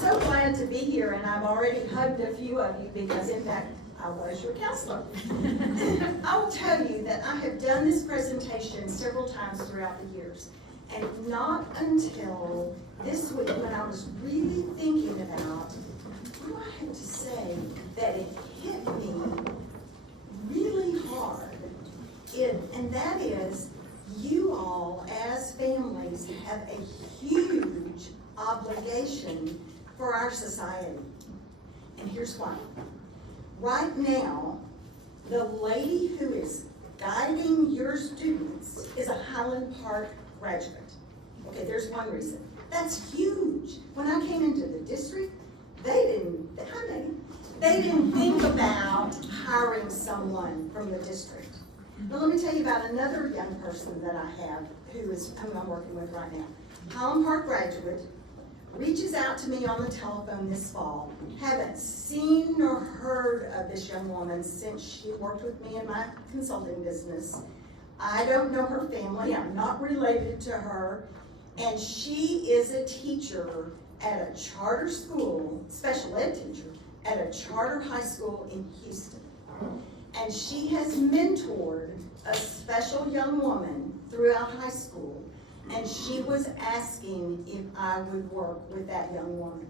so glad to be here, and I've already hugged a few of you because, in fact, I was your counselor. I will tell you that I have done this presentation several times throughout the years, and not until this week when I was really thinking about what do I have to say that it hit me really hard. And that is, you all as families have a huge obligation for our society. And here's why. Right now, the lady who is guiding your students is a Highland Park graduate. Okay, there's one reason. That's huge. When I came into the district, they didn't think about hiring someone from the district. But let me tell you about another young person that I have who I'm working with right now. Highland Park graduate, reaches out to me on the telephone this fall. Haven't seen nor heard of this young woman since she worked with me in my consulting business. I don't know her family. I'm not related to her. And she is a teacher at a charter school, special ed teacher, at a charter high school in Houston. And she has mentored a special young woman throughout high school, and she was asking if I would work with that young woman.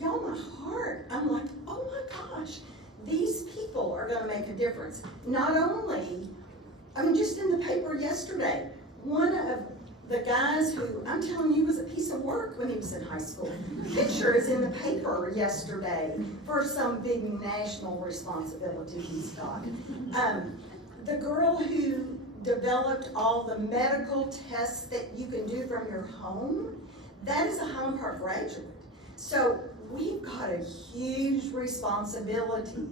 Y'all, my heart, I'm like, oh my gosh, these people are gonna make a difference. Not only, just in the paper yesterday, one of the guys who, I'm telling you, was a piece of work when he was in high school. Picture is in the paper yesterday for some big national responsibility he's got. The girl who developed all the medical tests that you can do from your home, that is a Highland Park graduate. So we've got a huge responsibility.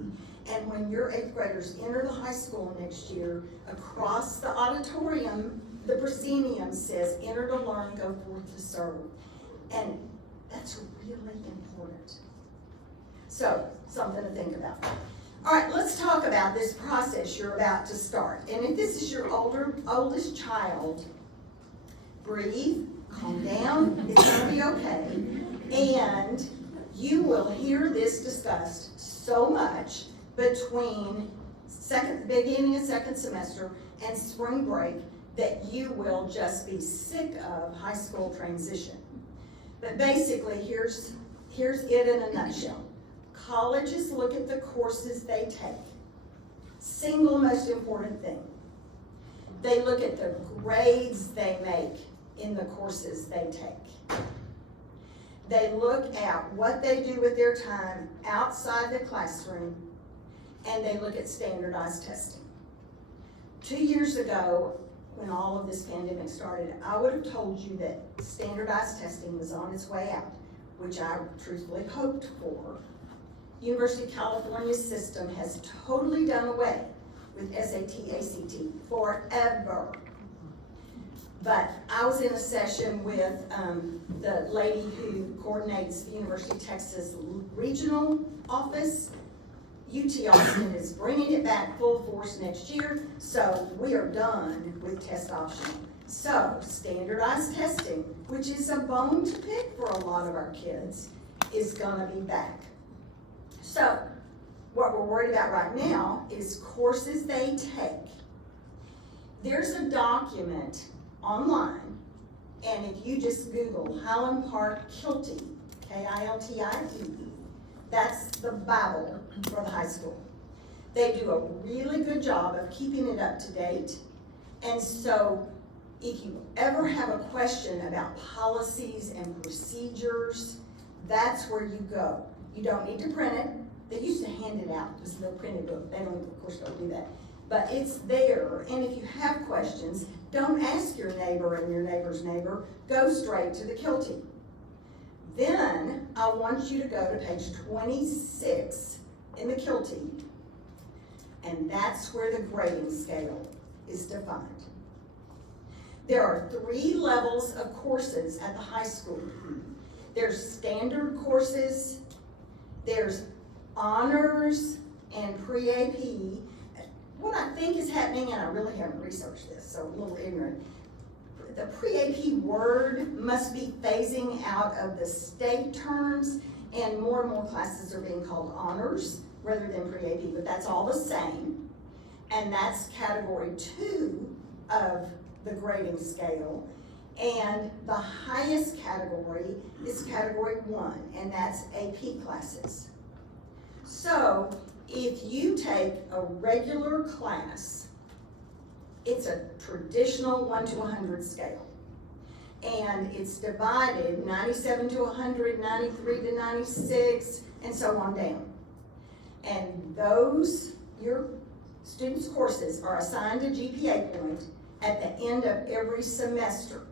And when your 8th graders enter the high school next year, across the auditorium, the proscenium says, enter to learn, go forth to serve. And that's really important. So, something to think about. All right, let's talk about this process you're about to start. And if this is your oldest child, breathe, calm down, it's gonna be okay. And you will hear this discussed so much between beginning of second semester and spring break that you will just be sick of high school transition. But basically, here's it in a nutshell. Colleges look at the courses they take. Single most important thing. They look at the grades they make in the courses they take. They look at what they do with their time outside the classroom, and they look at standardized testing. 2 years ago, when all of this pandemic started, I would have told you that standardized testing was on its way out, which I truthfully hoped for. University of California's system has totally done away with SAT, ACT forever. But I was in a session with the lady who coordinates the University of Texas regional office. UT Austin is bringing it back full force next year, so we are done with test optional. So, standardized testing, which is a bone to pick for a lot of our kids, is gonna be back. So, what we're worried about right now is courses they take. There's a document online, and if you just Google Highland Park Kilty, K-I-L-T-I-E, that's the Bible for the high school. They do a really good job of keeping it up to date. And so if you ever have a question about policies and procedures, that's where you go. You don't need to print it. They used to hand it out, this little printed book. They don't, of course, don't do that. But it's there, and if you have questions, don't ask your neighbor and your neighbor's neighbor. Go straight to the Kilty. Then I want you to go to page 26 in the Kilty, and that's where the grading scale is defined. There are 3 levels of courses at the high school. There's standard courses, there's honors, and pre-AP. What I think is happening, and I really haven't researched this, so a little ignorant, the pre-AP word must be phasing out of the state terms, and more classes are being called honors rather than pre-AP, but that's all the same. And that's category 2 of the grading scale. And the highest category is category 1, and that's AP classes. So if you take a regular class, it's a traditional 1 to 100 scale. And it's divided 97 to 100, 93 to 96, and so on down. And those, your students' courses are assigned a GPA point at the end of every semester.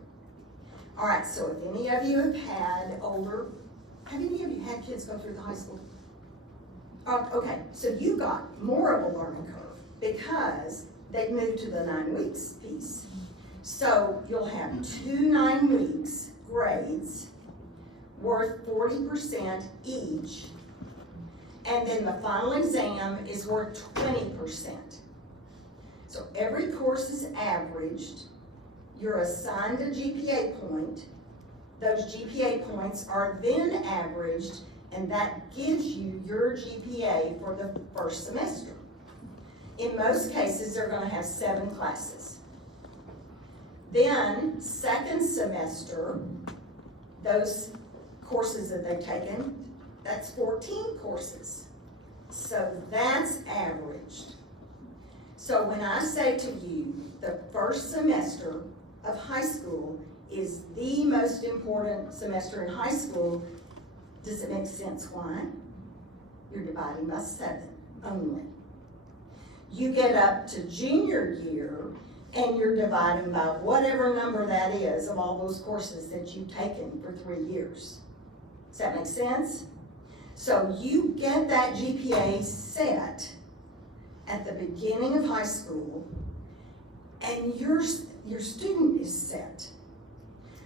All right, so if any of you have any of you had kids go through the high school? Okay, so you got more of a learning curve because they've moved to the 9 weeks piece. So you'll have 2 9 weeks grades worth 40% each, and then the final exam is worth 20%. So every course is averaged. You're assigned a GPA point. Those GPA points are then averaged, and that gives you your GPA for the first semester. In most cases, they're going to have 7 classes. Then, second semester, those courses that they've taken, that's 14 courses. So that's averaged. So when I say to you, the first semester of high school is the most important semester in high school, does it make sense why? You're dividing by 7 only. You get up to junior year and you're dividing by whatever number that is of all those courses that you've taken for 3 years. Does that make sense? So you get that GPA set at the beginning of high school, and your student is set.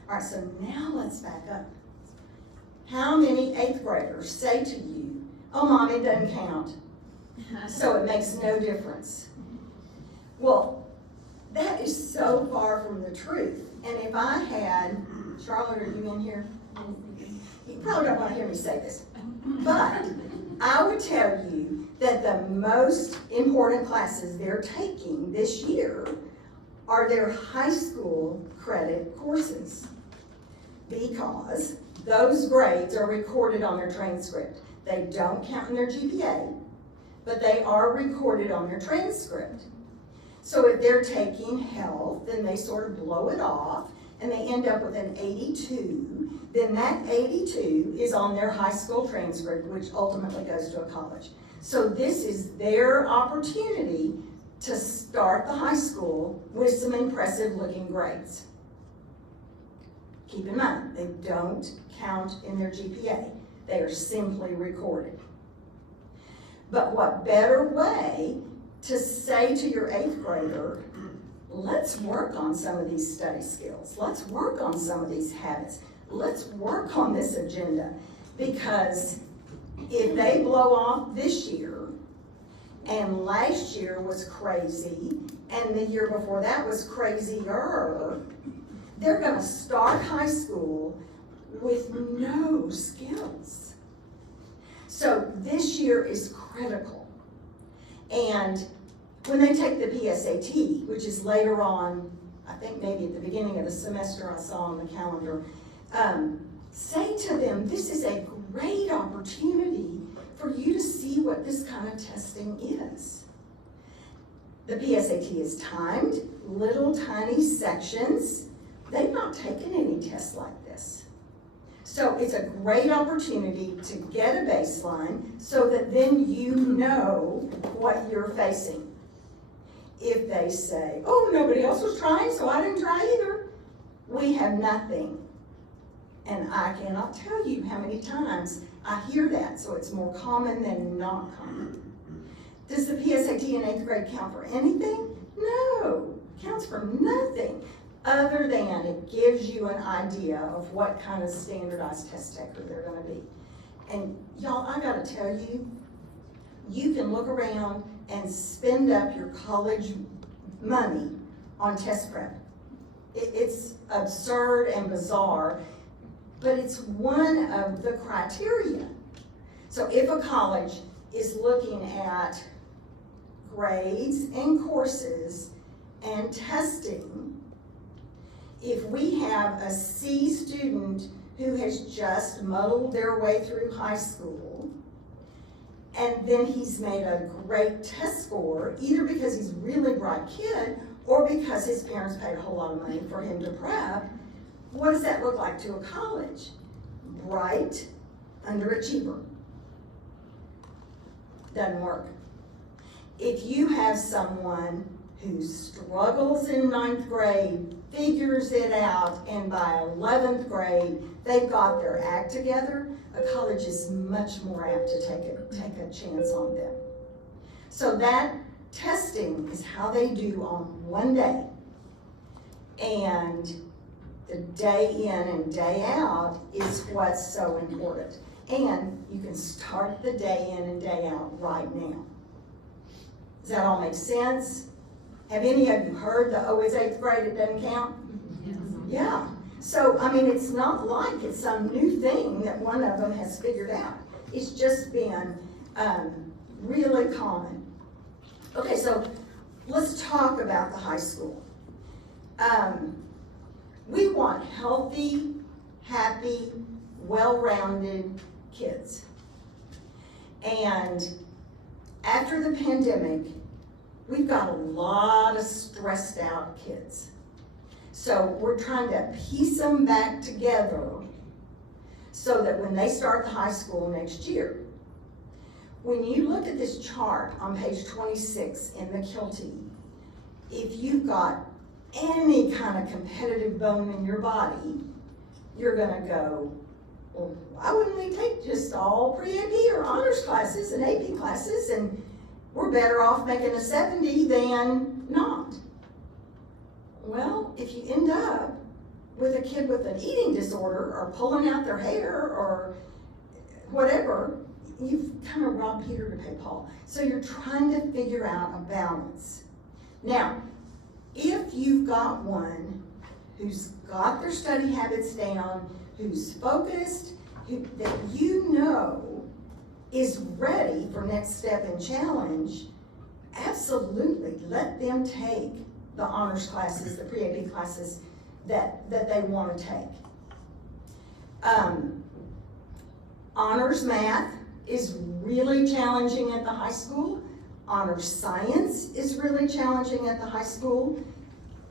All right, so now let's back up. How many 8th graders say to you, "Oh, Mom, it doesn't count, so it makes no difference"? Well, that is so far from the truth. And if I had, Charlotte, are you in here? You probably don't want to hear me say this, but I would tell you that the most important classes they're taking this year are their high school credit courses, because those grades are recorded on their transcript. They don't count in their GPA, but they are recorded on their transcript. So if they're taking health, then they sort of blow it off and they end up with an 82, then that 82 is on their high school transcript, which ultimately goes to a college. So this is their opportunity to start the high school with some impressive looking grades. Keep in mind, they don't count in their GPA. They are simply recorded. But what better way to say to your 8th grader, let's work on some of these study skills. Let's work on some of these habits. Let's work on this agenda. Because if they blow off this year, and last year was crazy, and the year before that was crazier, they're going to start high school with no skills. So this year is critical. And when they take the PSAT, which is later on, I think maybe at the beginning of the semester I saw on the calendar, say to them, this is a great opportunity for you to see what this kind of testing is. The PSAT is timed, little tiny sections. They've not taken any tests like this. So it's a great opportunity to get a baseline so that then you know what you're facing. If they say, oh, nobody else was trying, so I didn't try either, we have nothing. And I cannot tell you how many times I hear that, so it's more common than not common. Does the PSAT in 8th grade count for anything? No, it counts for nothing, other than it gives you an idea of what kind of standardized test taker they're going to be. And y'all, I got to tell you, you can look around and spend up your college money on test prep. It's absurd and bizarre, but it's one of the criteria. So if a college is looking at grades and courses and testing, if we have a C student who has just muddled their way through high school, and then he's made a great test score, either because he's a really bright kid or because his parents paid a whole lot of money for him to prep, what does that look like to a college? Bright underachiever. Doesn't work. If you have someone who struggles in 9th grade, figures it out, and by 11th grade, they've got their act together, a college is much more apt to take a chance on them. So that testing is how they do on one day. And the day in and day out is what's so important. And you can start the day in and day out right now. Does that all make sense? Have any of you heard the, oh, it's 8th grade, it doesn't count? Yes. Yeah. So, I mean, it's not like it's some new thing that one of them has figured out. It's just been really common. Okay, so let's talk about the high school. We want healthy, happy, well-rounded kids. And after the pandemic, we've got a lot of stressed out kids. So we're trying to piece them back together so that when they start the high school next year, when you look at this chart on page 26 in the Kilty, if you've got any kind of competitive bone in your body, you're gonna go, well, why wouldn't we take just all pre-AP or honors classes and AP classes, and we're better off making a 70 than not. Well, if you end up with a kid with an eating disorder or pulling out their hair or whatever, you've kind of robbed Peter to pay Paul. So you're trying to figure out a balance. Now, if you've got one who's got their study habits down, who's focused, that you know is ready for next step and challenge, absolutely let them take the honors classes, the pre-AP classes that they want to take. Honors math is really challenging at the high school. Honors science is really challenging at the high school.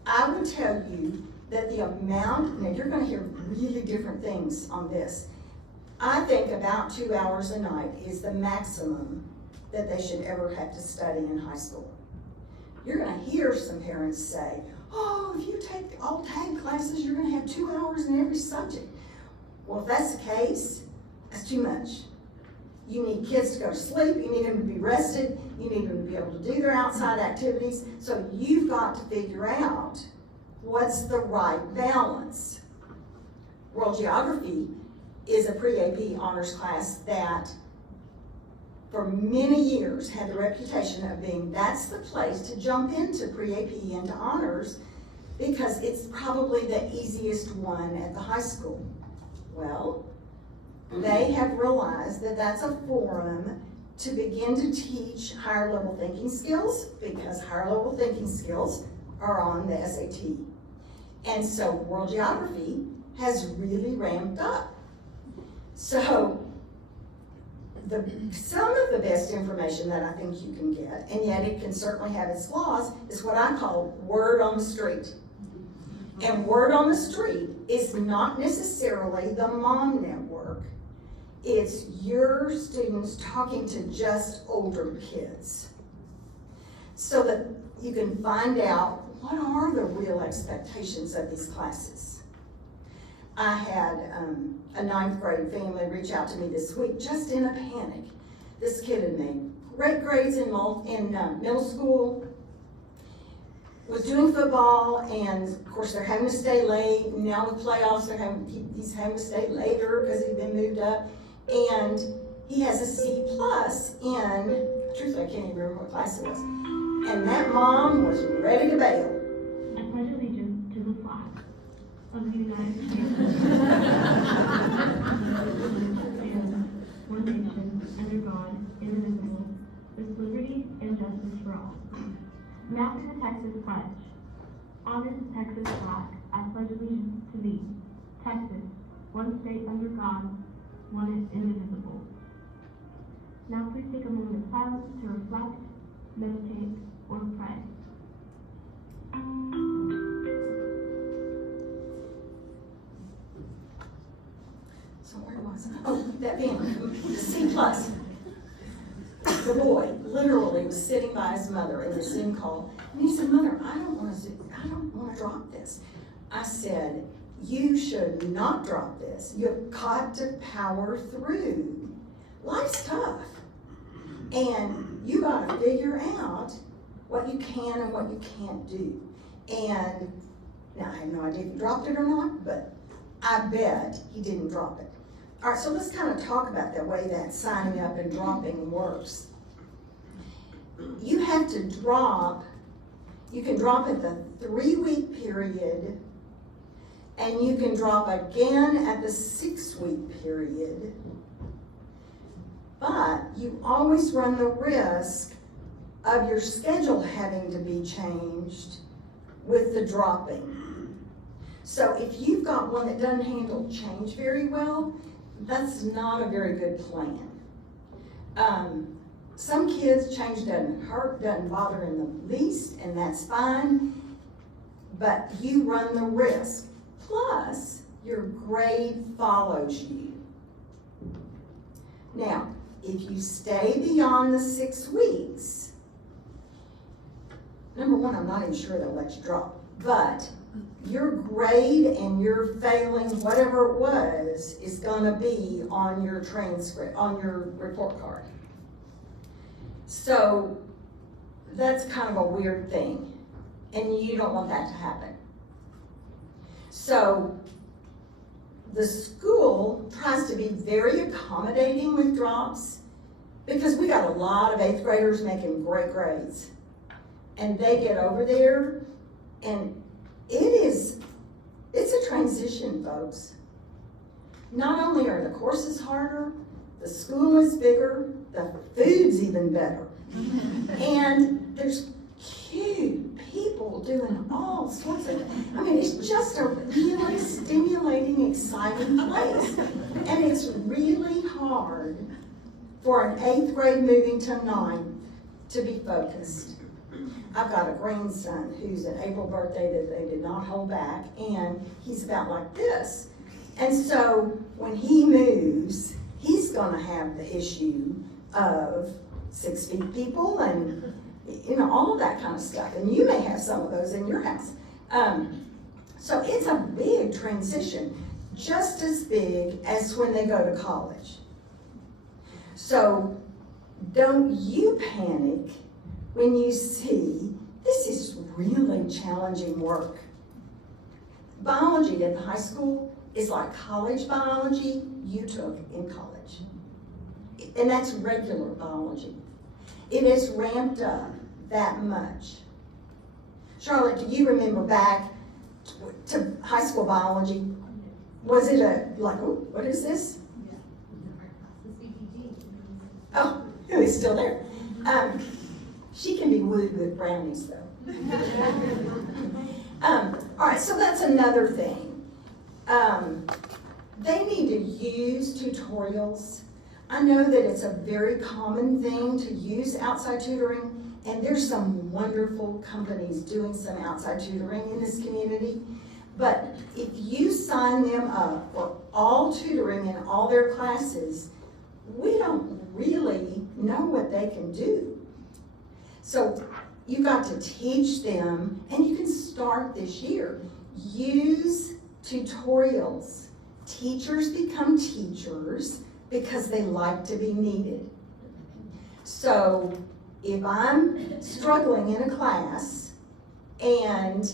I would tell you that the amount, now you're going to hear really different things on this. I think about 2 hours a night is the maximum that they should ever have to study in high school. You're going to hear some parents say, oh, if you take all tag classes, you're going to have 2 hours in every subject. Well, if that's the case, that's too much. You need kids to go to sleep, you need them to be rested, you need them to be able to do their outside activities, so you've got to figure out what's the right balance. World Geography is a pre-AP honors class that for many years had the reputation of being that's the place to jump into pre-AP into honors because it's probably the easiest one at the high school. Well, they have realized that that's a forum to begin to teach higher level thinking skills because higher level thinking skills are on the SAT. And so World Geography has really ramped up. So some of the best information that I think you can get, and yet it can certainly have its flaws, is what I call word on the street. And word on the street is not necessarily the mom network. It's your students talking to just older kids so that you can find out what are the real expectations of these classes. I had a 9th grade family reach out to me this week just in a panic. This kid had made great grades in middle school, was doing football, and of course they're having to stay late. Now with playoffs, he's having to stay later because he's been moved up. And he has a C+ in, truthfully I can't even remember what class it was. And that mom was ready to bail. I pledge allegiance to the flag of the United States and one nation, under God, indivisible, with liberty and justice for all. Now to the Texas Pledge. On this Texas flag, I pledge allegiance to thee, Texas, one state under God, one indivisible. Now please take a moment of silence to reflect, meditate, or pray. So where was I? Oh, that being C plus. The boy literally was sitting by his mother in the Zoom call, and he said, "Mother, I don't want to drop this." I said, "You should not drop this. You've got to power through. Life's tough, and you got to figure out what you can and what you can't do." And now I have no idea if he dropped it or not, but I bet he didn't drop it. All right, so let's kind of talk about the way that signing up and dropping works. You have to drop, you can drop at the 3-week period, and you can drop again at the 6-week period. But you always run the risk of your schedule having to be changed with the dropping. So if you've got one that doesn't handle change very well, that's not a very good plan. Some kids, change doesn't hurt, doesn't bother them the least, and that's fine, but you run the risk. Plus, your grade follows you. Now, if you stay beyond the 6 weeks, number one, I'm not even sure they'll let you drop, but your grade and your failing, whatever it was, is gonna be on your transcript, on your report card. So that's kind of a weird thing, and you don't want that to happen. So the school tries to be very accommodating with drops, because we got a lot of 8th graders making great grades. And they get over there, and it's a transition, folks. Not only are the courses harder, the school is bigger, the food's even better. And there's cute people doing all sorts of, it's just a really stimulating, exciting place. And it's really hard for an 8th grade moving to 9 to be focused. I've got a grandson who's an April birthday that they did not hold back, and he's about like this. And so when he moves, he's gonna have the issue of 6 feet people and all of that kind of stuff. And you may have some of those in your house. So it's a big transition, just as big as when they go to college. So don't you panic when you see this is really challenging work. Biology at the high school is like college biology you took in college. And that's regular biology. It is ramped up that much. Charlotte, do you remember back to high school biology? Was it oh, what is this? Oh, it's still there. She can be wooed with brownies, though. All right, so that's another thing. They need to use tutorials. I know that it's a very common thing to use outside tutoring, and there's some wonderful companies doing some outside tutoring in this community. But if you sign them up for all tutoring in all their classes, we don't really know what they can do. So you got to teach them, and you can start this year. Use tutorials. Teachers become teachers because they like to be needed. So if I'm struggling in a class and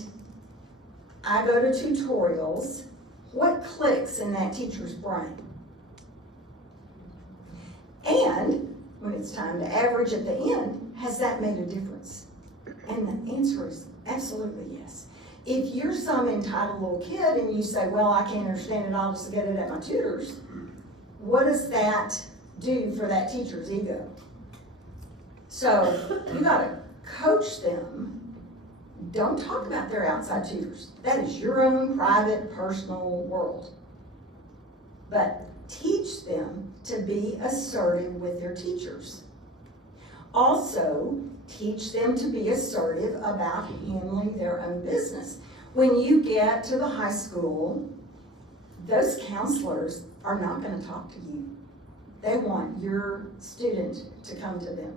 I go to tutorials, what clicks in that teacher's brain? And when it's time to average at the end, has that made a difference? And the answer is absolutely yes. If you're some entitled little kid and you say, well, I can't understand it, I'll just get it at my tutors, what does that do for that teacher's ego? So you gotta coach them. Don't talk about their outside tutors. That is your own private, personal world. But teach them to be assertive with their teachers. Also, teach them to be assertive about handling their own business. When you get to the high school, those counselors are not going to talk to you. They want your student to come to them.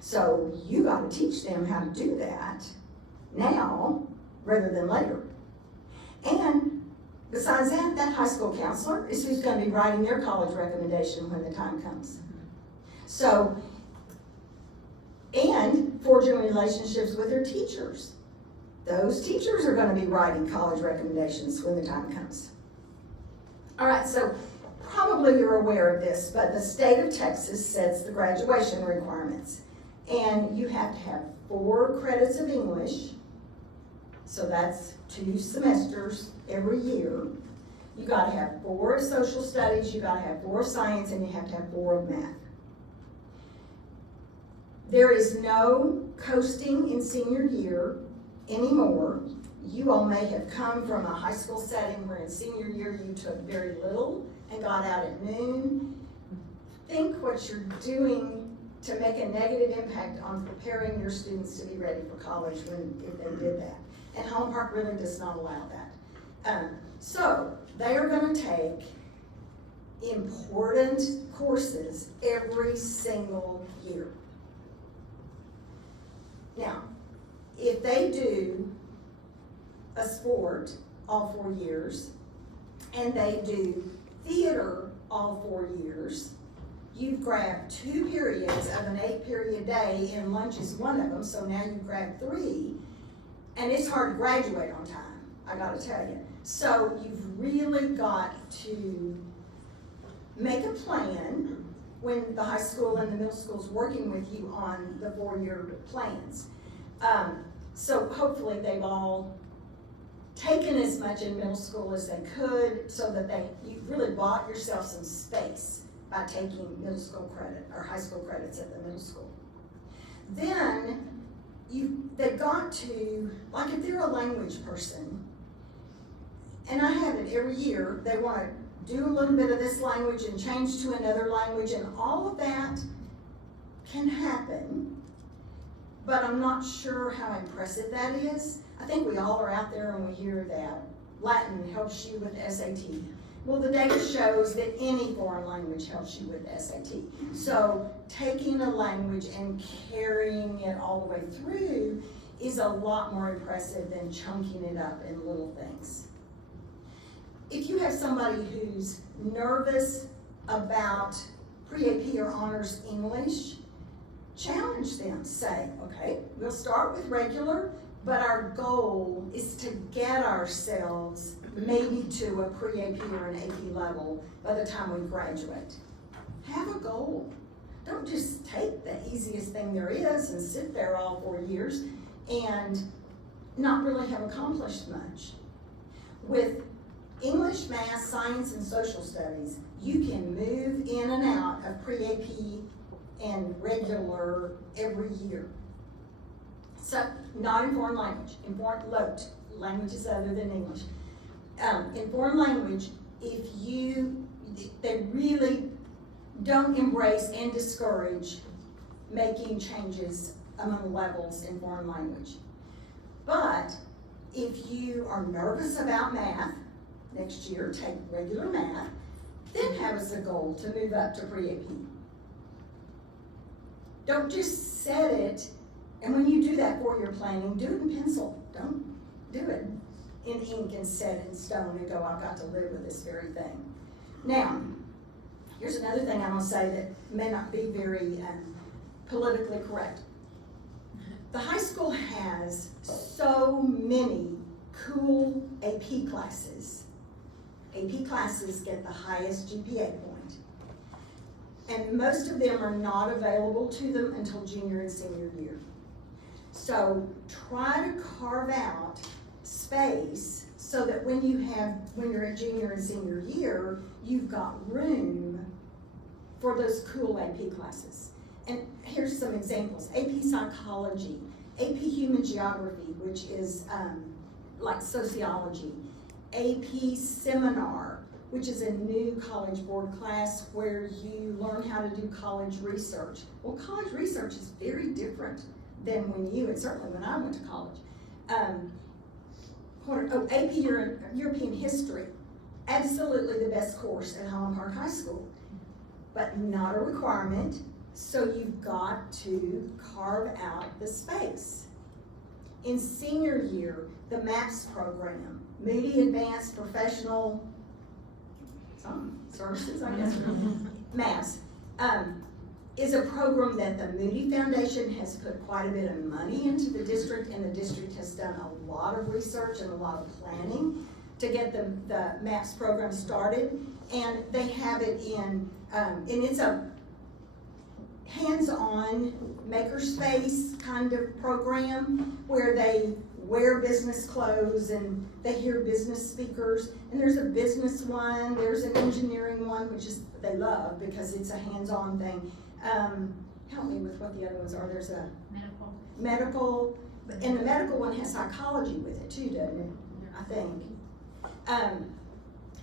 So you got to teach them how to do that now rather than later. And besides that, that high school counselor is who's going to be writing their college recommendation when the time comes. So, and forging relationships with their teachers. Those teachers are going to be writing college recommendations when the time comes. All right, so probably you're aware of this, but the state of Texas sets the graduation requirements. And you have to have 4 credits of English, so that's 2 semesters every year. You gotta have 4 of social studies, you gotta have 4 of science, and you have to have 4 of math. There is no coasting in senior year anymore. You all may have come from a high school setting where in senior year you took very little and got out at noon. Think what you're doing to make a negative impact on preparing your students to be ready for college if they did that. And Home Park really does not allow that. So they are going to take important courses every single year. Now, if they do a sport all 4 years, and they do theater all 4 years, you've grabbed 2 periods of an 8-period day, and lunch is one of them, so now you've grabbed 3, and it's hard to graduate on time, I gotta tell you. So you've really got to make a plan when the high school and the middle school's working with you on the 4-year plans. So hopefully they've all taken as much in middle school as they could, so that you've really bought yourself some space by taking middle school credit or high school credits at the middle school. Then they've got to, like if they're a language person, and I have it every year, they want to do a little bit of this language and change to another language, and all of that can happen, but I'm not sure how impressive that is. I think we all are out there and we hear that Latin helps you with SAT. Well, the data shows that any foreign language helps you with SAT. So taking a language and carrying it all the way through is a lot more impressive than chunking it up in little things. If you have somebody who's nervous about pre-AP or honors English, challenge them. Say, okay, we'll start with regular, but our goal is to get ourselves maybe to a pre-AP or an AP level by the time we graduate. Have a goal. Don't just take the easiest thing there is and sit there all 4 years and not really have accomplished much. With English, math, science, and social studies, you can move in and out of pre-AP and regular every year. So, not in foreign language, in foreign languages other than English. In foreign language, they really don't embrace and discourage making changes among levels in foreign language. But if you are nervous about math, next year take regular math, then have as a goal to move up to pre-AP. Don't just set it, and when you do that 4-year planning, do it in pencil. Don't do it in ink and set in stone and go, I've got to live with this very thing. Now, here's another thing I'm going to say that may not be very politically correct. The high school has so many cool AP classes. AP classes get the highest GPA point. And most of them are not available to them until junior and senior year. So try to carve out space so that when you're a junior and senior year, you've got room for those cool AP classes. And here's some examples: AP Psychology, AP Human Geography, which is like sociology, AP Seminar, which is a new College Board class where you learn how to do college research. Well, college research is very different than and certainly when I went to college. AP European History, absolutely the best course at Highland Park High School, but not a requirement, so you've got to carve out the space. In senior year, the MAPS program, Moody Advanced Professional Services, I guess, MAPS, is a program that the Moody Foundation has put quite a bit of money into the district, and the district has done a lot of research and a lot of planning to get the MAPS program started. And they have it in, and it's a hands-on makerspace kind of program where they wear business clothes and they hear business speakers. And there's a business one, there's an engineering one, which is they love because it's a hands-on thing. Help me with what the other ones are. There's a medical, and the medical one has psychology with it too, doesn't it? I think.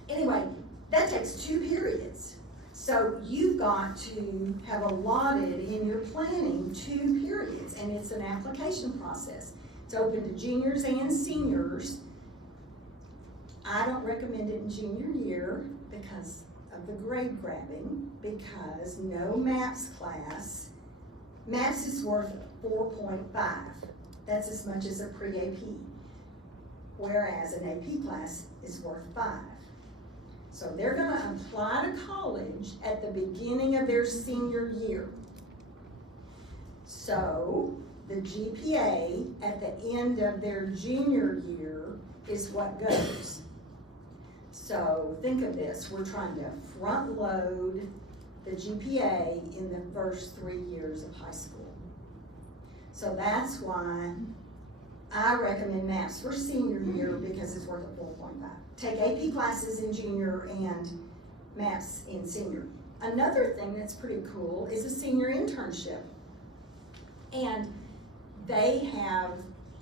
Anyway, that takes 2 periods. So you've got to have allotted in your planning 2 periods, and it's an application process. It's open to juniors and seniors. I don't recommend it in junior year because of the grade grabbing, because no MAPS class. MAPS is worth 4.5. That's as much as a pre-AP, whereas an AP class is worth 5. So they're gonna apply to college at the beginning of their senior year. So the GPA at the end of their junior year is what goes. So think of this, we're trying to front load the GPA in the first 3 years of high school. So that's why I recommend MAPS for senior year because it's worth a 4.5. Take AP classes in junior and MAPS in senior. Another thing that's pretty cool is a senior internship. And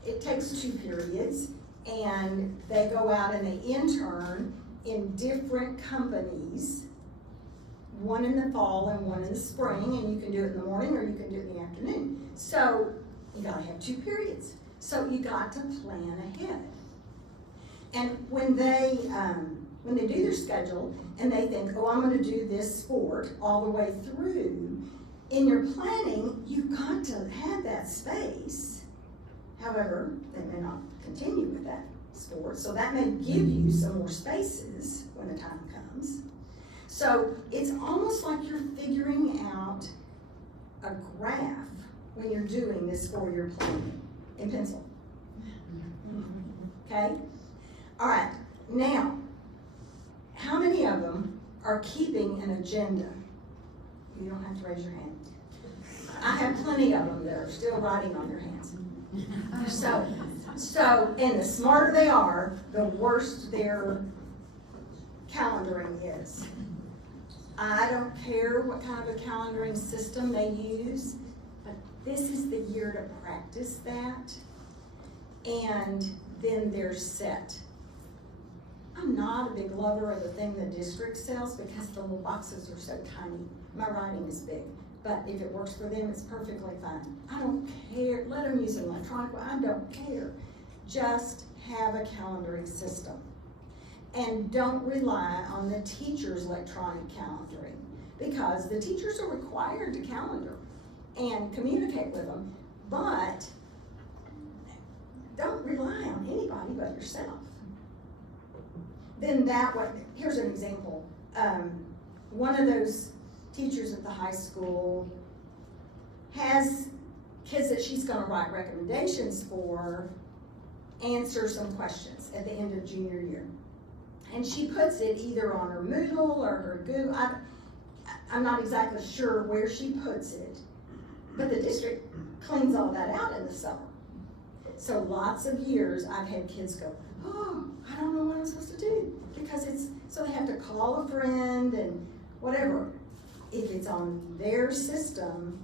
it takes 2 periods, and they go out and they intern in different companies, one in the fall and one in the spring, and you can do it in the morning or you can do it in the afternoon. So you gotta have 2 periods. So you got to plan ahead. And when they do their schedule and they think, oh, I'm gonna do this sport all the way through, in your planning, you've got to have that space. However, they may not continue with that sport, so that may give you some more spaces when the time comes. So it's almost like you're figuring out a graph when you're doing this 4-year planning in pencil. Okay? All right, now, how many of them are keeping an agenda? You don't have to raise your hand. I have plenty of them that are still writing on their hands. So, and the smarter they are, the worse their calendaring is. I don't care what kind of a calendaring system they use, but this is the year to practice that, and then they're set. I'm not a big lover of the thing the district sells because the little boxes are so tiny. My writing is big, but if it works for them, it's perfectly fine. I don't care. Let them use an electronic one. I don't care. Just have a calendaring system. And don't rely on the teacher's electronic calendaring, because the teachers are required to calendar and communicate with them, but don't rely on anybody but yourself. Then here's an example. One of those teachers at the high school has kids that she's gonna write recommendations for, answer some questions at the end of junior year. And she puts it either on her Moodle or her Google. I'm not exactly sure where she puts it, but the district cleans all that out in the summer. So lots of years I've had kids go, oh, I don't know what I'm supposed to do. Because so they have to call a friend and whatever. If it's on their system,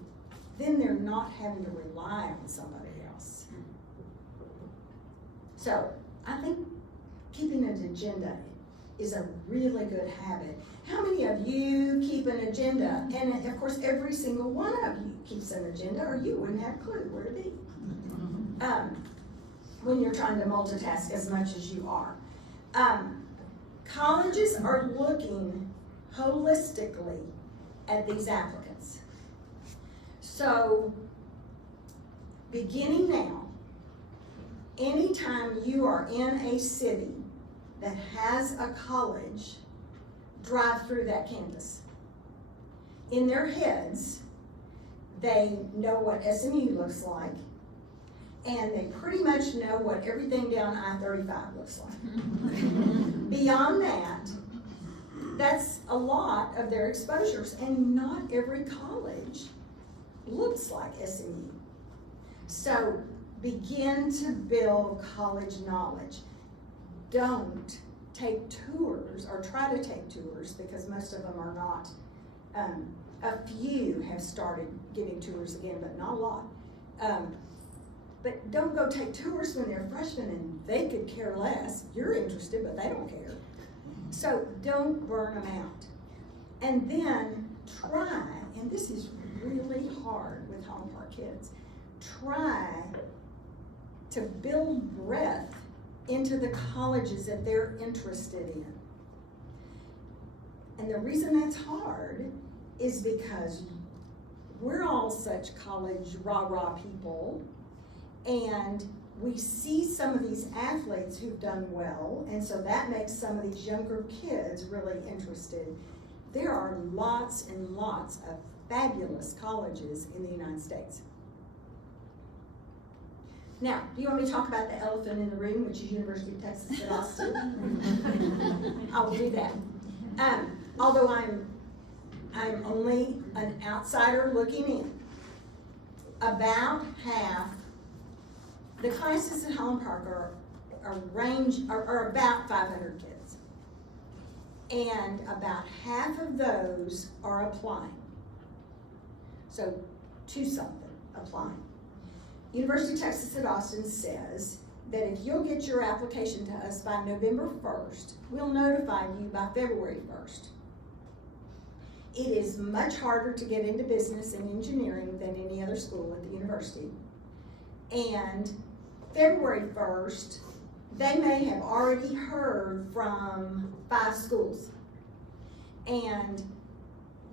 then they're not having to rely on somebody else. So I think keeping an agenda is a really good habit. How many of you keep an agenda? And of course, every single one of you keeps an agenda, or you wouldn't have a clue where to be. When you're trying to multitask as much as you are. Colleges are looking holistically at these applicants. So, beginning now, anytime you are in a city that has a college, drive through that campus. In their heads, they know what SMU looks like, and they pretty much know what everything down I-35 looks like. Beyond that, that's a lot of their exposures, and not every college looks like SMU. So begin to build college knowledge. Don't take tours, or try to take tours, because most of them are not. A few have started giving tours again, but not a lot. But don't go take tours when they're freshmen and they could care less. You're interested, but they don't care. So don't burn them out. And then try, and this is really hard with Home Park kids, try to build breadth into the colleges that they're interested in. And the reason that's hard is because we're all such college rah-rah people, and we see some of these athletes who've done well, and so that makes some of these younger kids really interested. There are lots and lots of fabulous colleges in the United States. Now, do you want me to talk about the elephant in the room, which is University of Texas at Austin? I will do that. Although I'm only an outsider looking in. About half the classes at Holland Park are about 500 kids, and about half of those are applying. So 2-something applying. University of Texas at Austin says that if you'll get your application to us by November 1st, we'll notify you by February 1st. It is much harder to get into business and engineering than any other school at the university. And February 1st, they may have already heard from 5 schools. And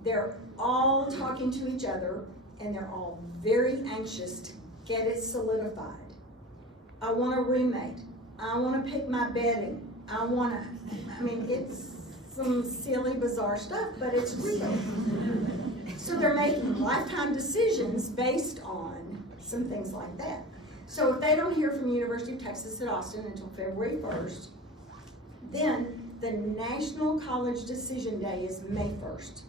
they're all talking to each other, and they're all very anxious to get it solidified. I want a roommate. I want to pick my bedding. It's some silly, bizarre stuff, but it's real. So they're making lifetime decisions based on some things like that. So if they don't hear from University of Texas at Austin until February 1st, then the National College Decision Day is May 1st.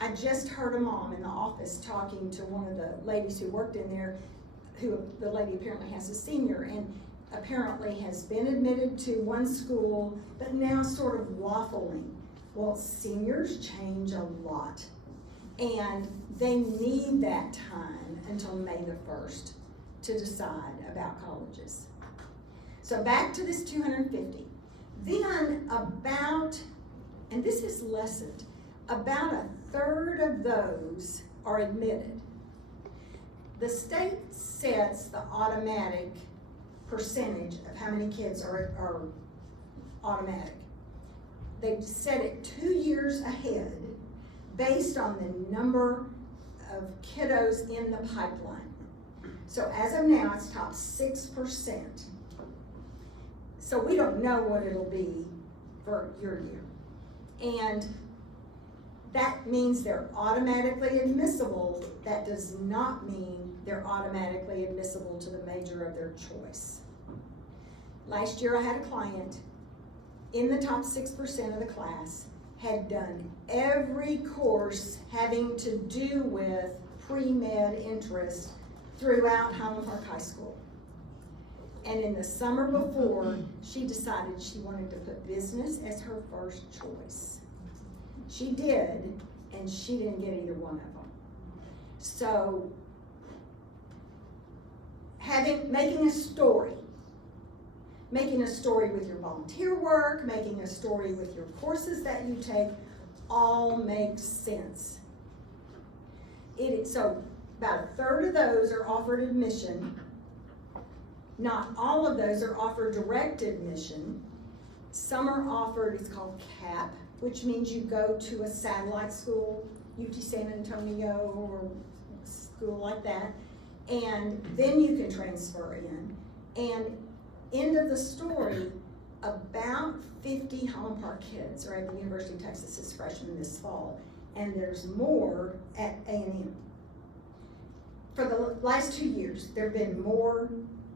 I just heard a mom in the office talking to one of the ladies who worked in there, who the lady apparently has a senior, and apparently has been admitted to one school, but now sort of waffling. Well, seniors change a lot, and they need that time until May the 1st to decide about colleges. So back to this 250. Then and this is lessened, about 1/3 of those are admitted. The state sets the automatic percentage of how many kids are automatic. They set it 2 years ahead based on the number of kiddos in the pipeline. So as of now, it's top 6%. So we don't know what it'll be for your year. And that means they're automatically admissible. That does not mean they're automatically admissible to the major of their choice. Last year I had a client in the top 6% of the class, had done every course having to do with pre-med interest throughout Highland Park High School. And in the summer before, she decided she wanted to put business as her first choice. She did, and she didn't get either one of them. So, making a story with your volunteer work, making a story with your courses that you take, all makes sense. So about a third of those are offered admission. Not all of those are offered direct admission. Some are offered, it's called CAP, which means you go to a satellite school, UT San Antonio or a school like that, and then you can transfer in. And end of the story, about 50 Holland Park kids are at the University of Texas as freshmen this fall, and there's more at A&M. For the last 2 years, there have been more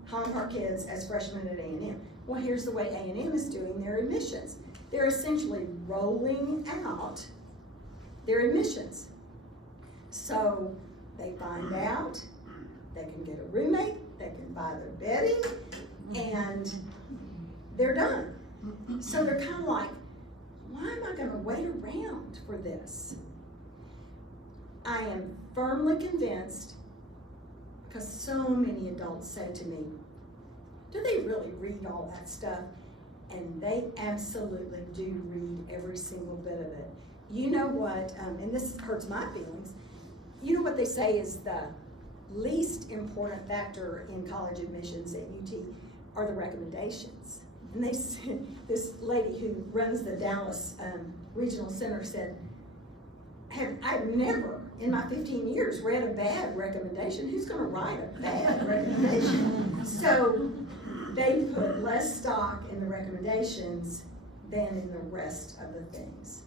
Holland Park kids as freshmen at A&M. Well, here's the way A&M is doing their admissions. They're essentially rolling out their admissions. So they find out, they can get a roommate, they can buy their bedding, and they're done. So they're kind of like, why am I gonna wait around for this? I am firmly convinced, because so many adults say to me, do they really read all that stuff? And they absolutely do read every single bit of it. You know what, and this hurts my feelings, you know what they say is the least important factor in college admissions at UT are the recommendations. And they said, this lady who runs the Dallas Regional Center said, I've never in my 15 years read a bad recommendation. Who's gonna write a bad recommendation? So they put less stock in the recommendations than in the rest of the things.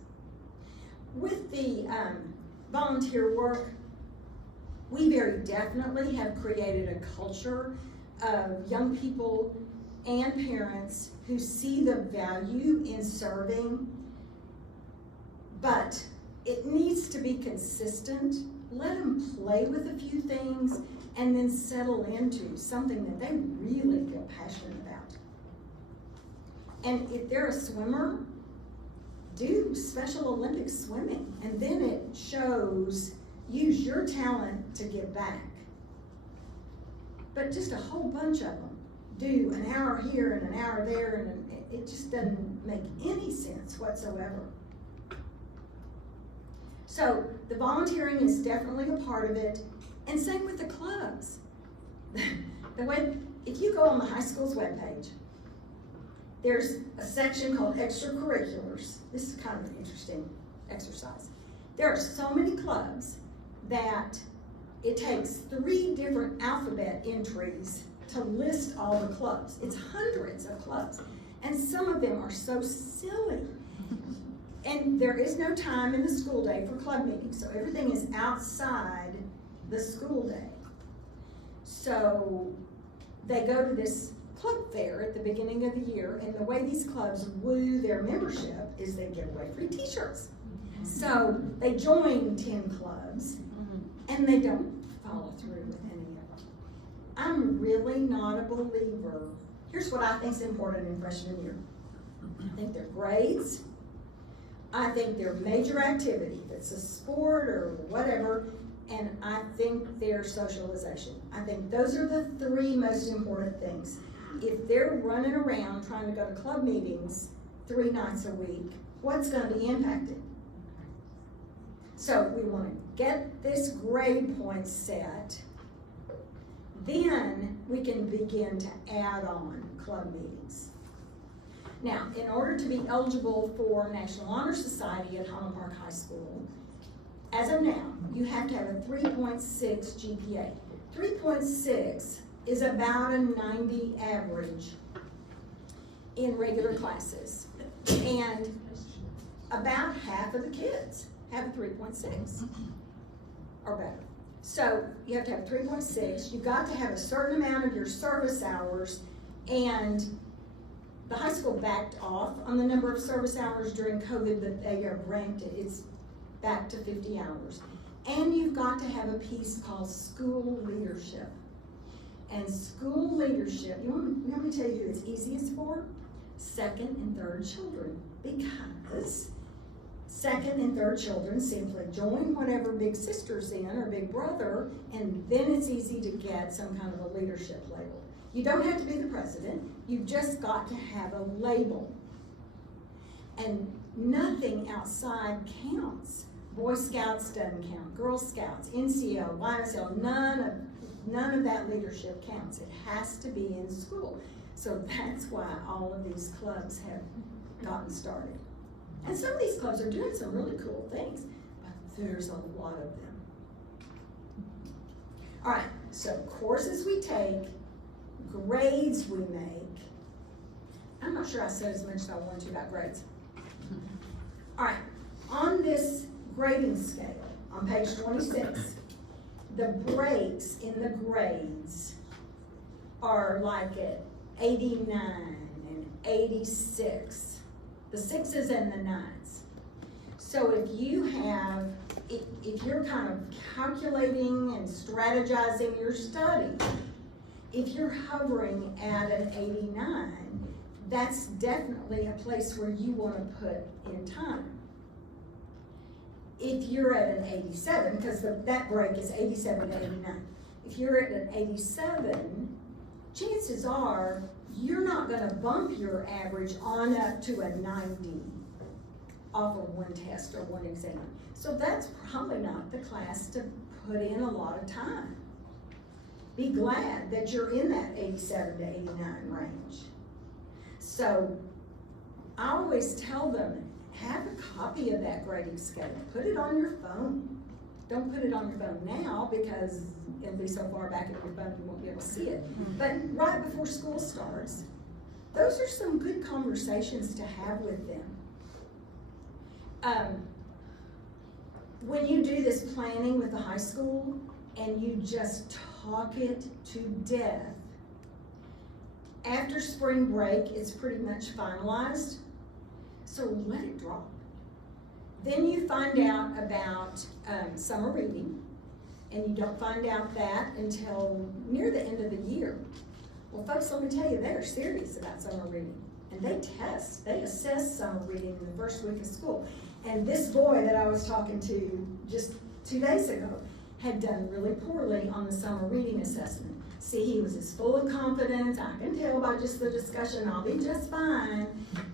With the volunteer work, we very definitely have created a culture of young people and parents who see the value in serving, but it needs to be consistent. Let them play with a few things and then settle into something that they really feel passionate about. And if they're a swimmer, do Special Olympics swimming, and then it shows, use your talent to give back. But just a whole bunch of them do an hour here and an hour there, and it just doesn't make any sense whatsoever. So the volunteering is definitely a part of it, and same with the clubs. If you go on the high school's webpage, there's a section called extracurriculars. This is kind of an interesting exercise. There are so many clubs that it takes 3 different alphabet entries to list all the clubs. It's hundreds of clubs, and some of them are so silly. And there is no time in the school day for club meetings, so everything is outside the school day. So they go to this club fair at the beginning of the year, and the way these clubs woo their membership is they give away free t-shirts. So they join 10 clubs, and they don't follow through with any of them. I'm really not a believer. Here's what I think is important in freshman year. I think their grades, I think their major activity, if it's a sport or whatever, and I think their socialization. I think those are the 3 most important things. If they're running around trying to go to club meetings 3 nights a week, what's going to be impacted? So we want to get this grade point set, then we can begin to add on club meetings. Now, in order to be eligible for National Honor Society at Holland Park High School, as of now, you have to have a 3.6 GPA. 3.6 is about a 90 average in regular classes. And about half of the kids have a 3.6 or better. So you have to have 3.6. You've got to have a certain amount of your service hours, and the high school backed off on the number of service hours during COVID, but they have ranked it. It's back to 50 hours. And you've got to have a piece called school leadership. And school leadership, you want me to tell you who it's easiest for? Second and third children, because second and third children simply join whatever big sister's in or big brother, and then it's easy to get some kind of a leadership label. You don't have to be the president, you've just got to have a label. And nothing outside counts. Boy Scouts doesn't count, Girl Scouts, NCO, YSL, none of that leadership counts. It has to be in school. So that's why all of these clubs have gotten started. And some of these clubs are doing some really cool things, but there's a lot of them. All right, so courses we take, grades we make. I'm not sure I said as much as I wanted to about grades. All right, on this grading scale, on page 26, the breaks in the grades are like at 89 and 86, the 6s and the 9s. So if you're kind of calculating and strategizing your study, if you're hovering at an 89, that's definitely a place where you want to put in time. If you're at an 87, because that break is 87 to 89, if you're at an 87, chances are you're not going to bump your average on up to a 90 off of one test or one exam. So that's probably not the class to put in a lot of time. Be glad that you're in that 87 to 89 range. So I always tell them, have a copy of that grading scale. Put it on your phone. Don't put it on your phone now because it'll be so far back in your phone you won't be able to see it. But right before school starts, those are some good conversations to have with them. When you do this planning with the high school and you just talk it to death, after spring break, it's pretty much finalized. So let it drop. Then you find out about summer reading, and you don't find out that until near the end of the year. Well, folks, let me tell you, they're serious about summer reading, and they assess summer reading in the first week of school. And this boy that I was talking to just 2 days ago had done really poorly on the summer reading assessment. See, he was as full of confidence, I can tell by just the discussion, I'll be just fine.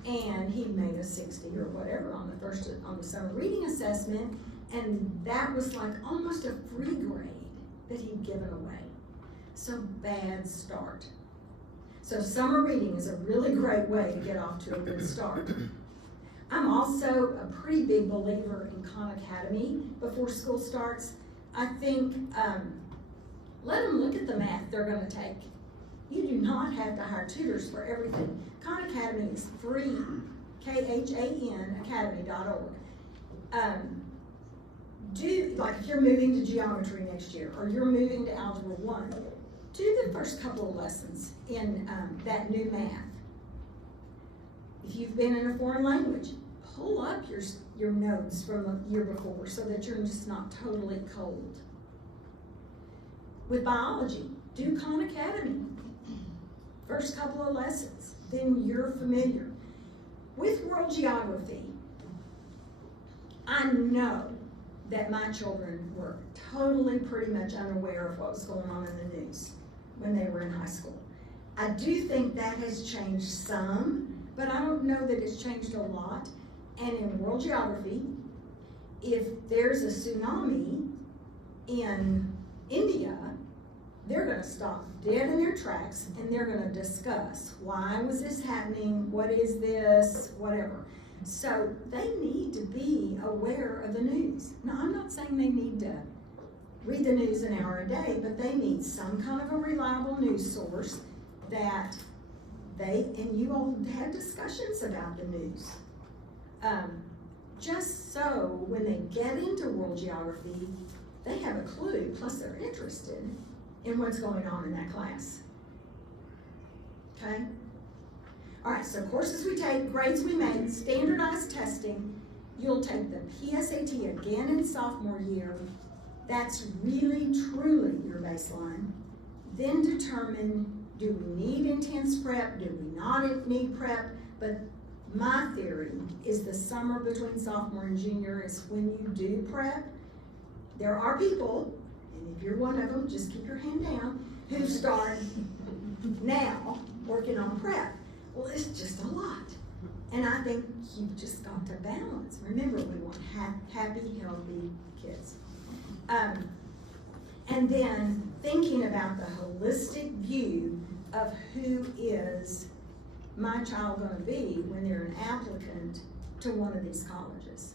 And he made a 60 or whatever on the summer reading assessment, and that was like almost a free grade that he'd given away. So bad start. So summer reading is a really great way to get off to a good start. I'm also a pretty big believer in Khan Academy before school starts. I think let them look at the math they're going to take. You do not have to hire tutors for everything. Khan Academy is free, KHAN academy.org. Like if you're moving to geometry next year or you're moving to Algebra 1, do the first couple of lessons in that new math. If you've been in a foreign language, pull up your notes from the year before so that you're just not totally cold. With biology, do Khan Academy. First couple of lessons, then you're familiar. With world geography, I know that my children were totally pretty much unaware of what was going on in the news when they were in high school. I do think that has changed some, but I don't know that it's changed a lot. And in world geography, if there's a tsunami in India, they're going to stop dead in their tracks and they're going to discuss, why was this happening, what is this, whatever. So they need to be aware of the news. Now, I'm not saying they need to read the news an hour a day, but they need some kind of a reliable news source that and you all have discussions about the news. Just so when they get into world geography, they have a clue, plus they're interested in what's going on in that class. Okay? All right, so courses we take, grades we make, standardized testing. You'll take the PSAT again in sophomore year. That's really, truly your baseline. then determine, do we need intense prep, do we not need prep? But my theory is the summer between sophomore and junior is when you do prep. There are people, and if you're one of them, just keep your hand down, who start now working on prep. Well, it's just a lot. And I think you've just got to balance. Remember, we want happy, healthy kids. And then thinking about the holistic view of who is my child going to be when they're an applicant to one of these colleges.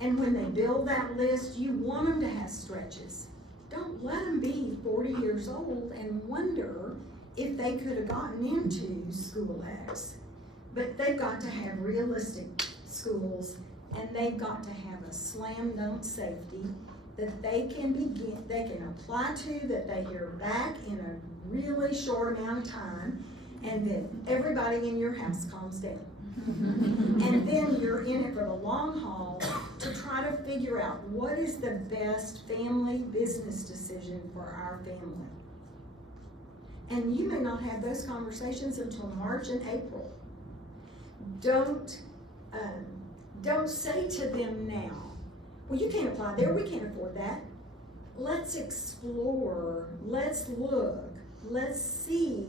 And when they build that list, you want them to have stretches. Don't let them be 40 years old and wonder if they could have gotten into school X. But they've got to have realistic schools, and they've got to have a slam dunk safety that they can apply to, that they hear back in a really short amount of time, and then everybody in your house calms down. And then you're in it for the long haul to try to figure out what is the best family business decision for our family. And you may not have those conversations until March and April. Don't say to them now, well, you can't apply there, we can't afford that. Let's explore, let's look, let's see,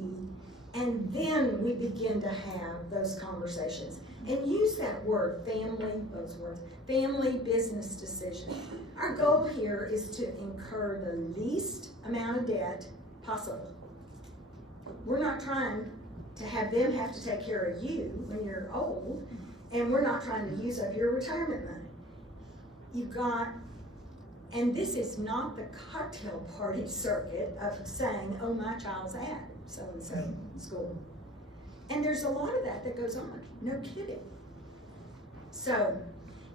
and then we begin to have those conversations. And use that word, family business decision. Our goal here is to incur the least amount of debt possible. We're not trying to have them have to take care of you when you're old, and we're not trying to use up your retirement money. You've got, and this is not the cocktail party circuit of saying, oh, my child's at so-and-so school. And there's a lot of that goes on, no kidding. So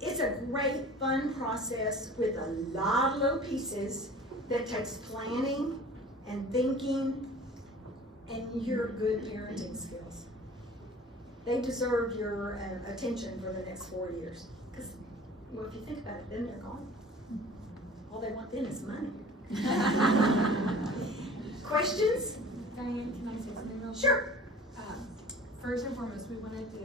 it's a great, fun process with a lot of little pieces that takes planning and thinking and your good parenting skills. They deserve your attention for the next 4 years. Because, well, if you think about it, then they're gone. All they want then is money. Questions? Diane, can I say something real quick? Sure. First and foremost, we wanted to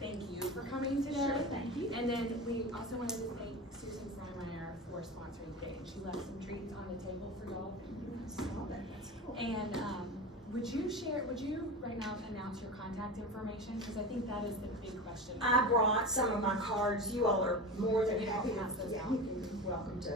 thank you for coming today. Sure, thank you. And then we also wanted to thank Susan Steinmeier for sponsoring today. She left some treats on the table for y'all. That's cool. And would you right now announce your contact information? Because I think that is the big question. I brought some of my cards. You all are more than You happy to can pass those yeah, out. you're welcome to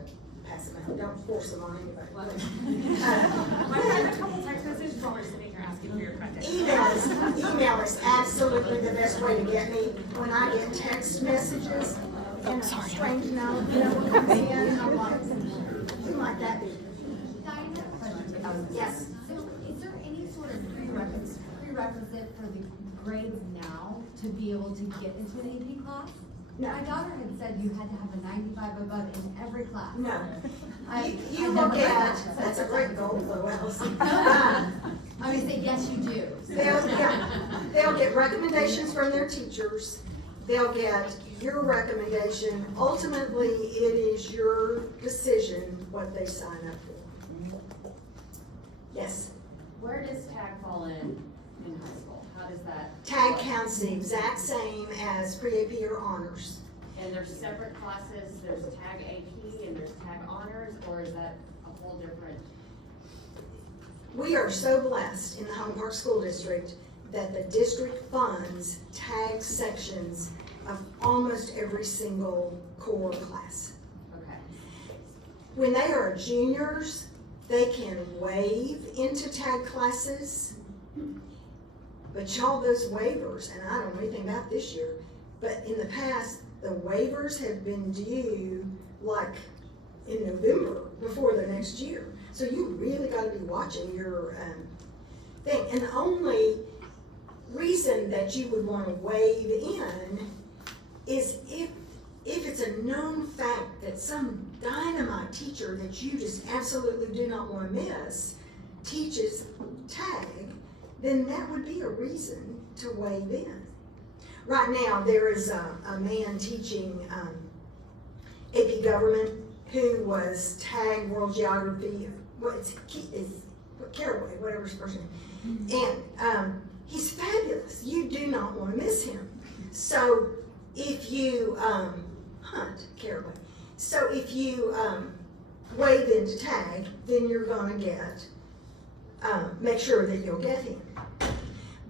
pass them out. Don't force them on anybody. I had a couple text messages while we're sitting here asking for your contact. Email is absolutely the best way to get me. When I get text messages and a strange number comes in, I'm like, who might that be? Diane, I have a question. Yes. So is there any sort of prerequisite for the grades now to be able to get into an AP class? No. My daughter had said you had to have a 95 above in every class. No. I You never look heard at, that. that's a great goal, Lois. I'm gonna say, yes, you do. They'll get recommendations from their teachers. They'll get your recommendation. Ultimately, it is your decision what they sign up for. Yes? Where does TAG fall in high school? How does that? Tag counts the exact same as pre-AP or honors. And there's separate classes, there's TAG AP and there's TAG honors, or is that a whole different? We are so blessed in the Home Park School District that the district funds tag sections of almost every single core class. Okay. When they are juniors, they can waive into tag classes. But y'all, those waivers, and I don't know anything about this year, but in the past, the waivers have been due like in November before the next year. So you really got to be watching your thing. And the only reason that you would want to waive in is if it's a known fact that some dynamite teacher that you just absolutely do not want to miss teaches tag, then that would be a reason to waive in. Right now, there is a man teaching AP government who was tag world geography. Well, Caraway, whatever his first name. And he's fabulous. You do not want to miss him. So if you Hunt Caraway. So if you wave into tag, then you're going to get make sure that you'll get him.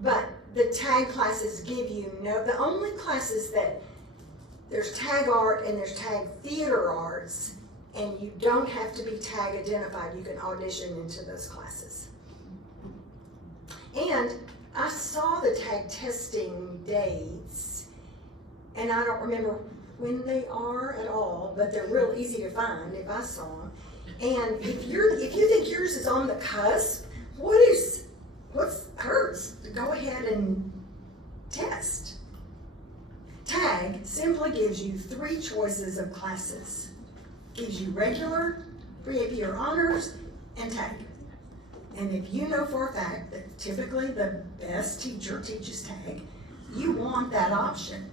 But the tag classes give you the only classes that there's tag art and there's tag theater arts, and you don't have to be tag identified. You can audition into those classes. And I saw the tag testing dates, and I don't remember when they are at all, but they're real easy to find if I saw them. And if you think yours is on the cusp, what's hers? Go ahead and test. Tag simply gives you 3 choices of classes. Gives you regular, pre-AP or honors, and tag. And if you know for a fact that typically the best teacher teaches tag, you want that option.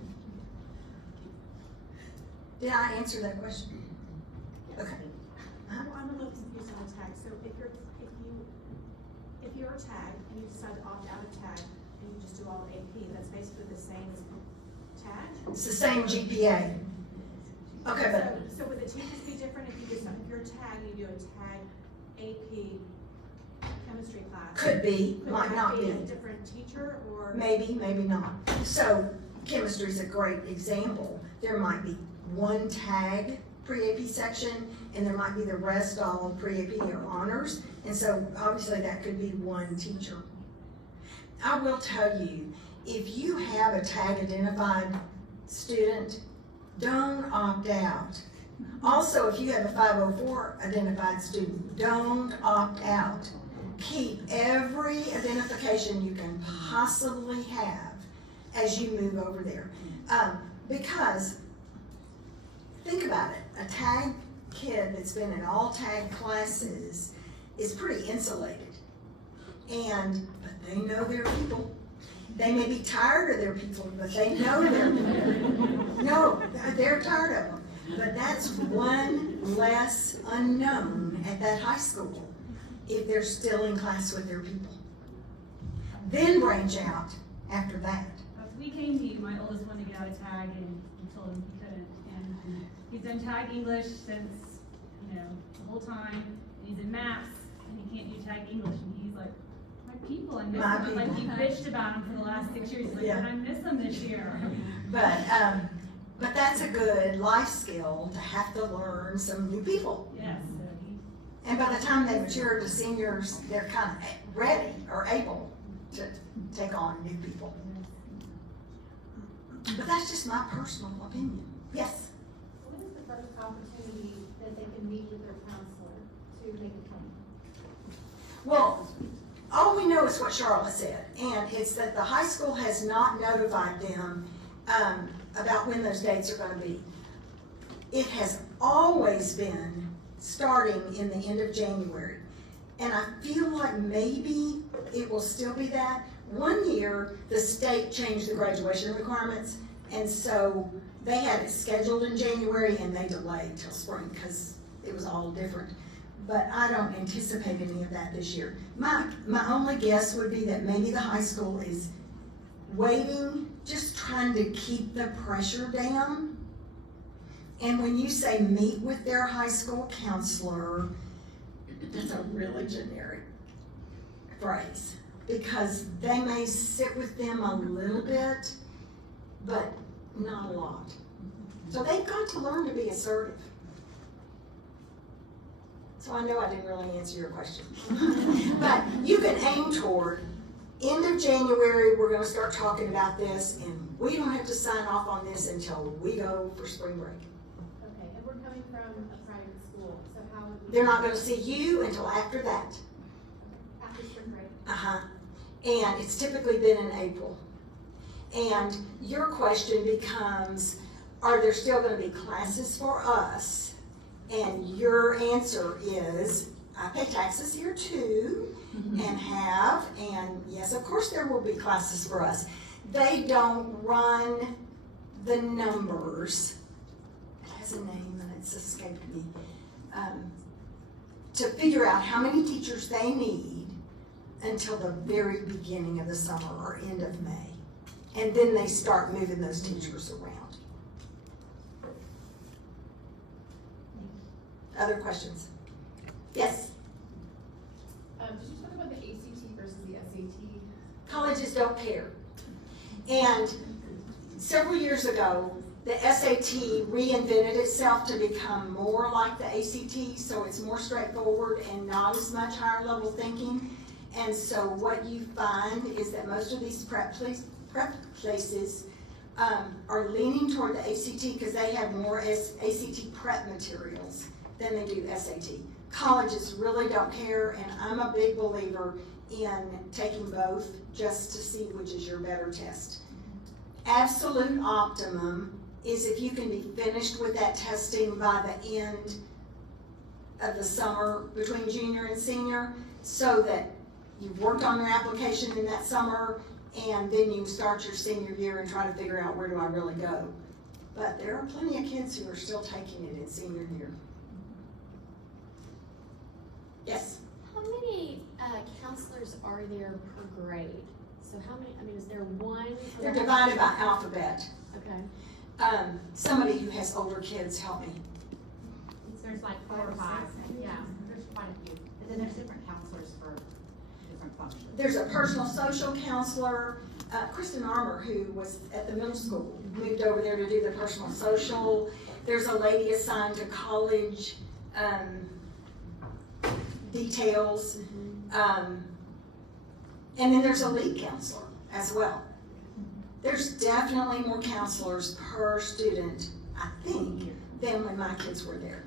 Did I answer that question? Okay. Well, I'm a little confused on the tag. So if you're a tag and you decide to opt out of tag and you just do all of AP, that's basically the same as tag? It's the same GPA. Okay, but So would the teachers be different if you decide, if you're a tag and you do a tag AP chemistry class? could be, Could might that not be. a different teacher or? Maybe, maybe not. So chemistry is a great example. There might be one tag pre-AP section, and there might be the rest all pre-AP or honors. And so obviously that could be one teacher. I will tell you, if you have a tag identified student, don't opt out. Also, if you have a 504 identified student, don't opt out. Keep every identification you can possibly have as you move over there. Because, think about it, a tag kid that's been in all tag classes is pretty insulated. But they know their people. They may be tired of their people, but they know their people. No, they're tired of them. But that's one less unknown at that high school if they're still in class with their people. Then branch out after that. We came to you, my oldest wanted to get out of tag, and we told him he couldn't. And he's done tag English since, the whole time. And he's in maths, and he can't do tag English. And he's like, my people, I miss My them. Like, he people. bitched about them for the last 6 years. He's like, Yeah. but I miss them this year. But that's a good life skill to have to learn some new people. Yes. So And by the time they mature to seniors, they're kind of ready or able to take on new people. But that's just my personal opinion. Yes? When is the first opportunity that they can meet with their counselor to make a claim? Well, all we know is what Charlotte said, and it's that the high school has not notified them about when those dates are going to be. It has always been starting in the end of January, and I feel like maybe it will still be that. One year, the state changed the graduation requirements, and so they had it scheduled in January, and they delayed till spring because it was all different. But I don't anticipate any of that this year. My only guess would be that maybe the high school is waiting, just trying to keep the pressure down. And when you say meet with their high school counselor, that's a really generic phrase, because they may sit with them a little bit, but not a lot. So they've got to learn to be assertive. So I know I didn't really answer your question. But you can aim toward end of January, we're gonna start talking about this, and we don't have to sign off on this until we go for spring break. Okay, and we're coming from a private school, so how would we? They're not gonna see you until after that. After spring break? And it's typically been in April. And your question becomes, are there still gonna be classes for us? And your answer is, I pay taxes here too, and yes, of course there will be classes for us. They don't run the numbers, it has a name and it's escaped me, to figure out how many teachers they need until the very beginning of the summer or end of May. And then they start moving those teachers around. Other questions? Yes? Did you talk about the ACT versus the SAT? Colleges don't care. And several years ago, the SAT reinvented itself to become more like the ACT, so it's more straightforward and not as much higher level thinking. And so what you find is that most of these prep places are leaning toward the ACT because they have more ACT prep materials than they do SAT. Colleges really don't care, and I'm a big believer in taking both just to see which is your better test. Absolute optimum is if you can be finished with that testing by the end of the summer between junior and senior, so that you've worked on your application in that summer, and then you start your senior year and try to figure out where do I really go. But there are plenty of kids who are still taking it in senior year. Yes? How many counselors are there per grade? So how many, I mean, is there one? They're divided by alphabet. Okay. Somebody who has older kids, help me. There's like 4 or 5, yeah, there's quite a few. And then there's different counselors for different functions. There's a personal social counselor. Kristen Armour, who was at the middle school, moved over there to do the personal social. There's a lady assigned to college details. And then there's a lead counselor as well. There's definitely more counselors per student, I think, than when my kids were there.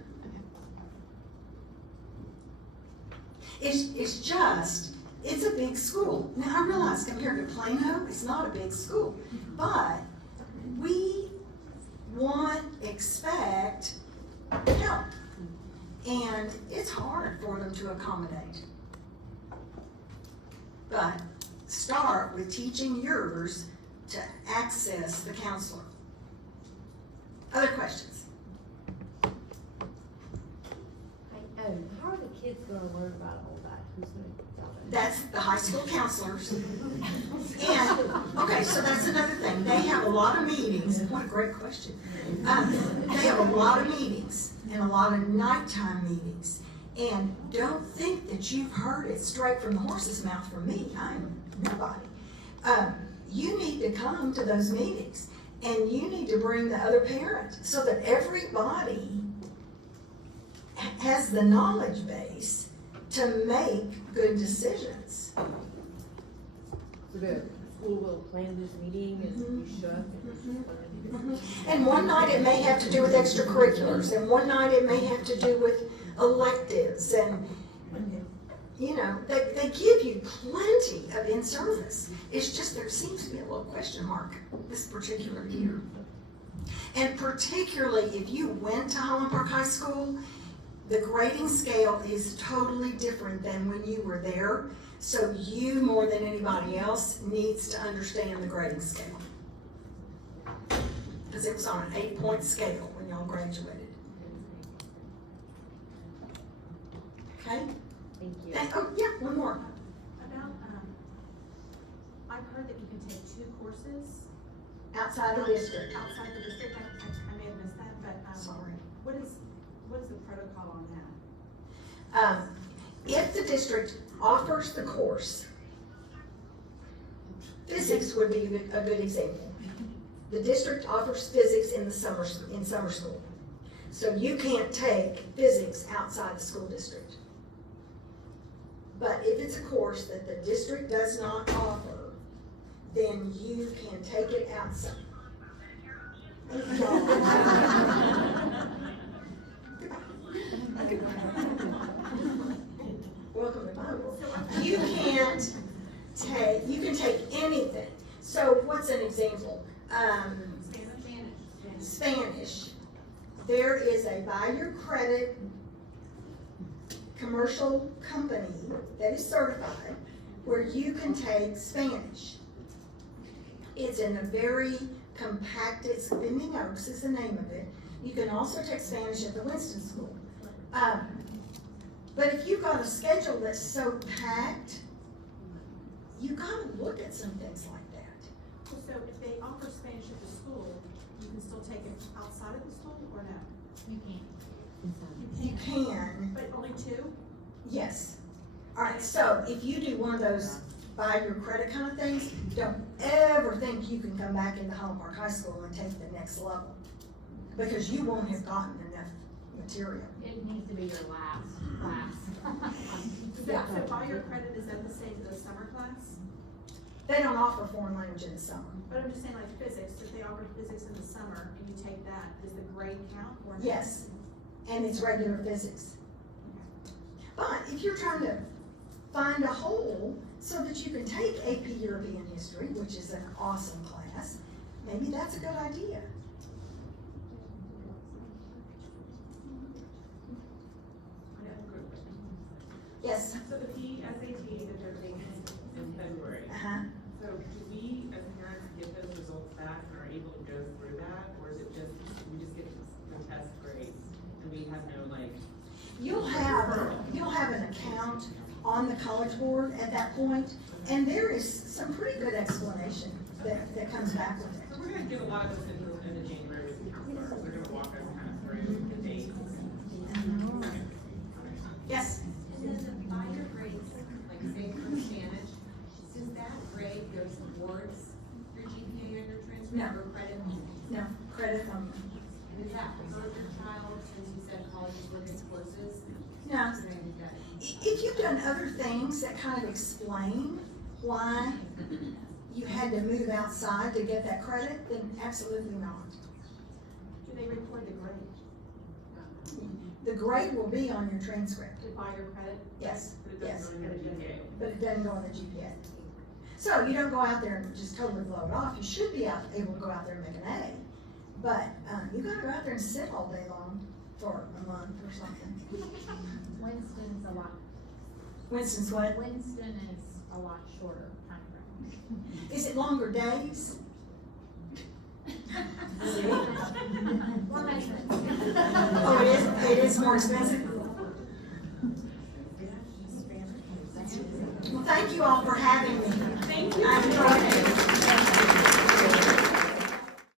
It's just, it's a big school. Now I realize compared to Plano, it's not a big school, but we expect help. And it's hard for them to accommodate. But start with teaching yours to access the counselor. Other questions? How are the kids gonna learn about all that? Who's gonna tell them? That's the high school counselors. And, okay, so that's another thing. They have a lot of meetings. What a great question. They have a lot of meetings and a lot of nighttime meetings. And don't think that you've heard it straight from the horse's mouth from me. I'm nobody. You need to come to those meetings, and you need to bring the other parent so that everybody has the knowledge base to make good decisions. So the school will plan this meeting and you should? And one night it may have to do with extracurriculars, and one night it may have to do with electives, and you know, they give you plenty of in-service. It's just there seems to be a little question mark this particular year. And particularly if you went to Highland Park High School, the grading scale is totally different than when you were there. So you, more than anybody else, needs to understand the grading scale. Because it was on an 8-point scale when y'all graduated. Okay? Thank you. And, oh, yeah, one more. About, I've heard that you can take 2 courses Outside the district. outside the district. I may have missed that, but, Sorry. what is the protocol on that? If the district offers the course, physics would be a good example. The district offers physics in summer school. So you can't take physics outside the school district. But if it's a course that the district does not offer, then you can take it outside. Welcome to my world. You can take anything. So what's an example? Spanish. There is a buy your credit commercial company that is certified where you can take Spanish. It's in a very compacted, Bending Oaks is the name of it. You can also take Spanish at the Winston School. But if you've got a schedule that's so packed, you gotta look at some things like that. So if they offer Spanish at the school, you can still take it outside of the school, or no? You can't. You can, But only 2? yes. All right, so if you do one of those buy your credit kind of things, don't ever think you can come back into Highland Park High School and take the next level. Because you won't have gotten enough material. It needs to be your last class. So buy your credit, is that the same as the summer class? They don't offer foreign language in the summer. But I'm just saying like physics, if they offer physics in the summer and you take that, does the grade count or? no? Yes, and it's regular physics. But if you're trying to find a hole so that you can take AP European History, which is an awesome class, maybe that's a good idea. Yes. So the PSAT that they're taking in February, Uh-huh. so do we as parents get those results back and are able to go through that? Or is it just, we just get the test grades and we have no like? You'll have an account on the College Board at that point, and there is some pretty good explanation that comes back with it. So we're gonna get a lot of this in the January with the counselor. They're gonna walk us kind of through the dates. Yes? And then the buyer grades, like say for Spanish, does that grade go towards your GPA or your transcript No. or credit? No, credit only. And is that for your child, since you said college is looking closest? No. If you've done other things that kind of explain why you had to move outside to get that credit, then absolutely not. Do they record the grade? The grade will be on your transcript, To buy your credit? yes, But it yes, doesn't go in the GPA. but it doesn't go on the GPA. So you don't go out there and just totally blow it off. You should be able to go out there and make an A. But you gotta go out there and sit all day long for a month or something. Winston's a lot, Winston's what? Winston is a lot shorter time frame. Is it longer days? More measurements. Oh, it is more expensive? Well, thank you all for having me. Thank you. I enjoyed it.